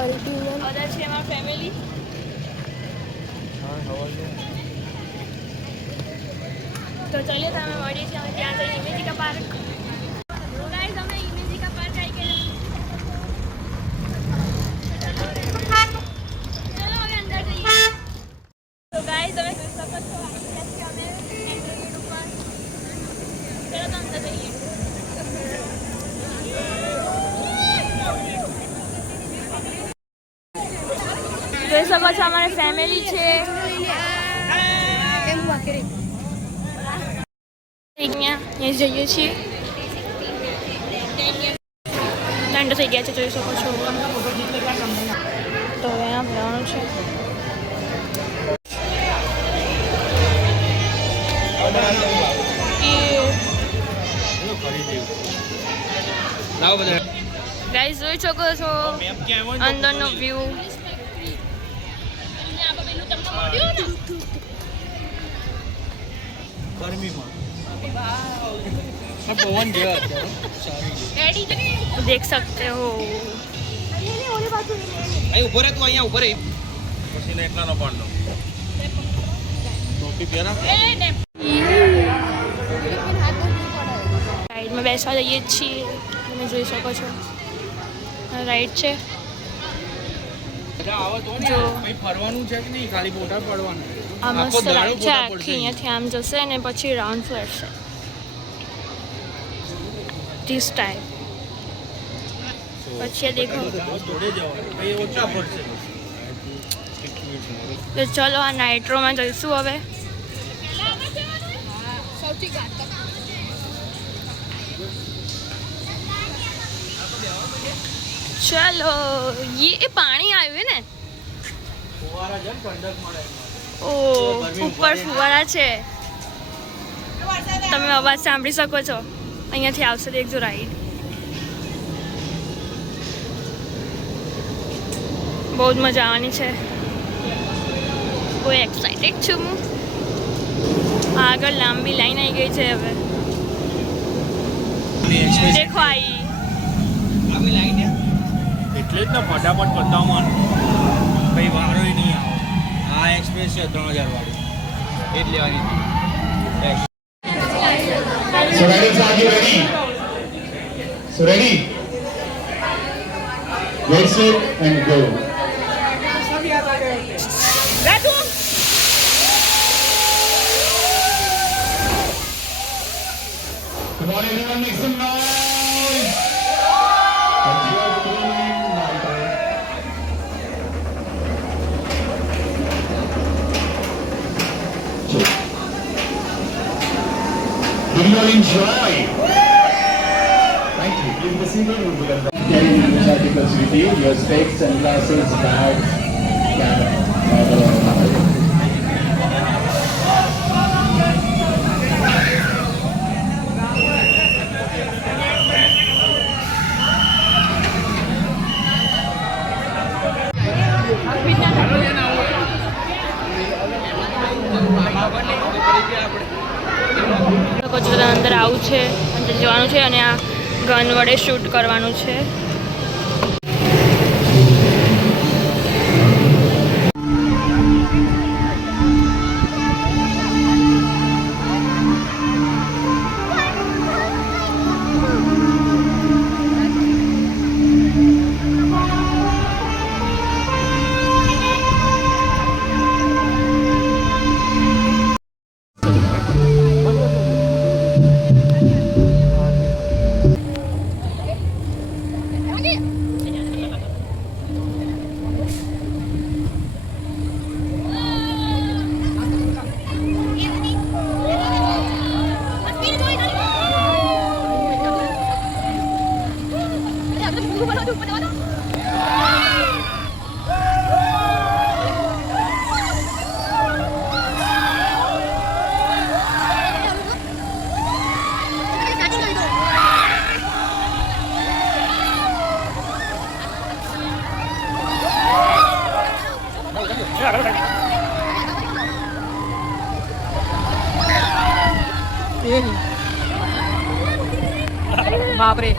અલ્ટિમેટ બધા છે અમારા ફેમિલી. તો ચાલીએ તમે મળીએ છીએ અમે ત્યાં જઈએ ઇમેજિકા પાર્ક. તો ગાઈઝ અમે ઇમેજિકા પાર્ક આવી ગયા. ચલો હવે અંદર જઈએ. તો ગાઈઝ અમે જોઈ શકો છો આવી ગયા છીએ અમે એન્ટ્રી ગેટ ઉપર. ચલો તો અંદર જઈએ. જોઈ શકો છો અમારી ફેમિલી છે. અહીંયા જઈએ છીએ. ઠંડો થઈ ગયા છે જોઈ શકો છો. તો અહીંયા જવાનું છે. ગાઈસ જોઈ શકો છો અંદરનો વ્યૂ. देख सकते हो ऊपर है तू અહીંયા ऊपर है પછી એકલા નો પાડનો ટોપી પહેરા રાઈડમાં બેસવા જઈએ છીએ. તમે જોઈ શકો છો રાઈડ છે. જો ફરવાનું છે કે નહીં ખાલી ફોટા પડવાના. આ મસ્ત રાઈડ છે. આખી અહીંયાથી આમ જશે ને પછી રાઉન્ડ ફરશે. ધીસ ટાઈપ પછી દેખો. તો ચલો આ નાઇટ્રોમાં જઈશું હવે. ચલો એ પાણી આવ્યું ને. ઓ ઉપર ફુવારા છે. તમે અવાજ સાંભળી શકો છો. અહીંયાથી આવશે દેખજો રાઈડ. બહુ જ મજા આવવાની છે. બહુ એક્સાઇટેડ છું હું. આગળ લાંબી લાઈન આવી ગઈ છે હવે. દેખો આવી લાઈન એટલે જ ને ફટાફટ બતાવવાનું કઈ વારો નહીં આવે. આ એક્સપ્રેસ છે 3000 વાળી એ જ લેવાની. So riders, are you ready? So ready? Get set and go. Come on everyone, make some noise. Did you all enjoy? Thank you. Please be seated. We will carry your articles with you, your specs, sunglasses, bags, camera. અંદર આવું છે, અંદર જવાનું છે અને આ ગન વડે શૂટ કરવાનું છે. બાપરે